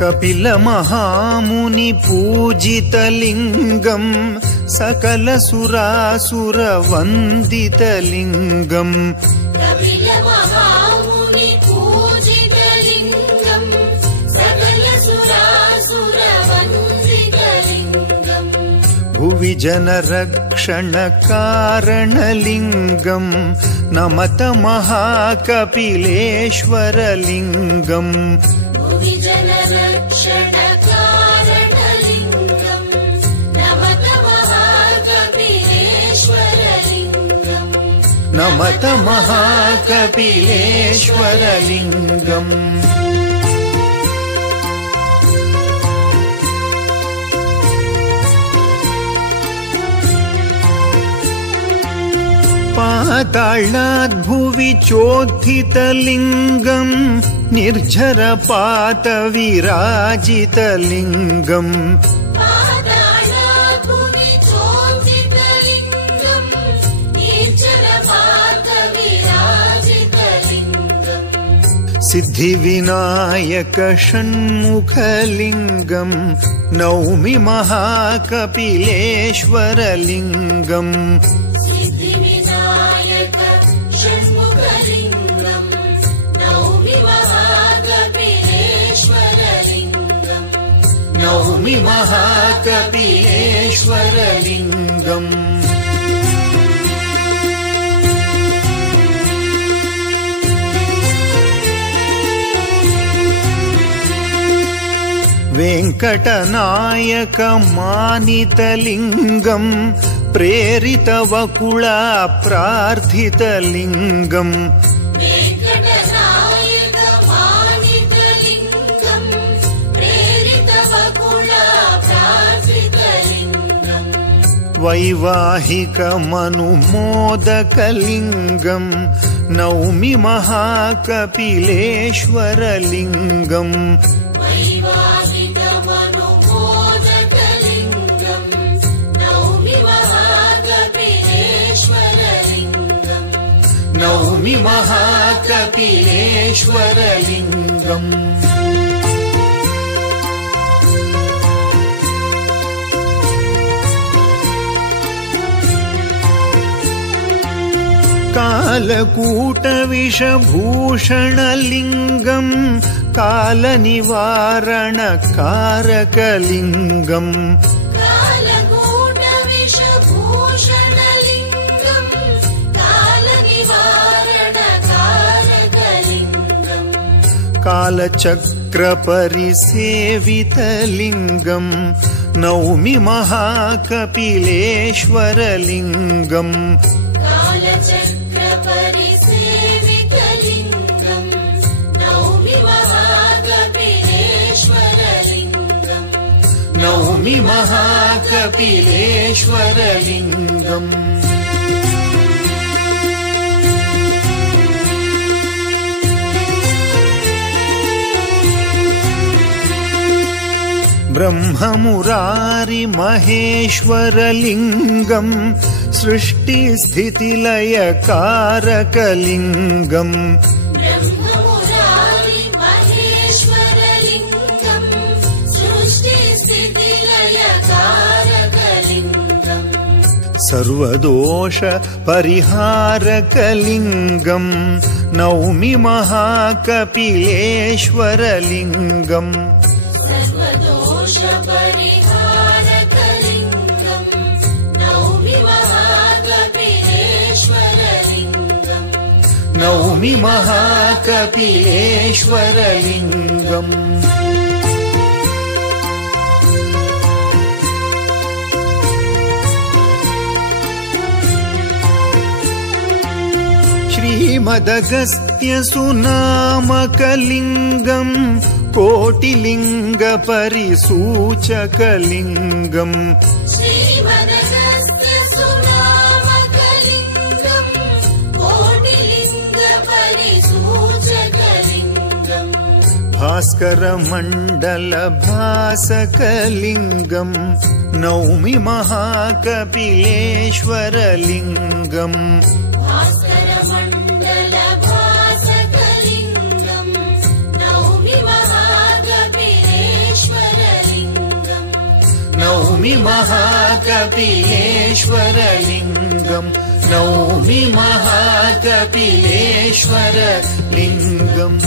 कपिल महामुनि पूजितलिङ्गं सकल सुरासुर वन्दितलिङ्गम् कपिल महामुनि पूजितलिङ्गं सकल सुरासुर वन्दितलिङ्गम् भुवि जनरक्षणकारणलिङ्गं नमत महाकपिलेश्वरलिङ्गम् भुवि जनरक्षणकारणलिङ्गं नमत महाकपिलेश्वरलिङ्गम् नमत महाकपिलेश्वरलिङ्गम् पाताळात् भुवि चोत्थितलिङ्गं निर्झरपातविराजितलिङ्गम् पाताळात् भुवि चोत्थितलिङ्गं निर्झरपातविराजितलिङ्गम् सिद्धिविनायक षण्मुखलिङ्गं नौमि महाकपिलेश्वरलिङ्गम् नौमि महाकपिलेश्वरलिङ्गम् वेङ्कटनायकमानितलिङ्गं प्रेरितवकुला प्रार्थितलिङ्गम् वैवाहिकमनुमोदकलिङ्गं नौमि महाकपिलेश्वरलिङ्गम् वैवाहिकमनुमोदकलिङ्गं नौमि महाकपिलेश्वरलिङ्गम् नौमि महाकपिलेश्वरलिङ्गम् कालकूटविषभूषणलिङ्गं कालनिवारणकारकलिङ्गम् कालकूटविषभूषणलिङ्गं कालनिवारणकारकलिङ्गम् कालचक्रपरिसेवितलिङ्गं नौमि महाकपिलेश्वरलिङ्गम् कालचक्रपरिसेवितलिङ्गं नौमि महाकपिलेश्वरलिङ्गम् नौमि महाकपिलेश्वरलिङ्गम् ब्रह्ममुरारिमहेश्वरलिङ्गं सृष्टिस्थितिलयकारकलिङ्गम् ब्रह्ममुरारिमहेश्वरलिङ्गं सृष्टिस्थितिलयकारकलिङ्गम् सर्वदोषपरिहारकलिङ्गं नौमि महाकपिलेश्वरलिङ्गम् सर्वदोषपरिहारकलिङ्गं नौमि महाकपिलेश्वरलिङ्गम् नौमि महाकपिलेश्वरलिङ्गम् श्रीमदगस्त्यसुनामकलिङ्गं कोटिलिङ्गपरिसूचकलिङ्गम् श्रीमदगस्त्यसुनामकलिङ्गं कोटिलिङ्गपरिसूचकलिङ्गम् भास्करमण्डलभासकलिङ्गं नौमि महाकपिलेश्वरलिङ्गम् भास्करमण्डलभासकलिङ्गं नौमि महाकपिलेश्वरलिङ्गम् नौमि महाकपिलेश्वरलिङ्गम् नौमि महाकपिलेश्वरलिङ्गम्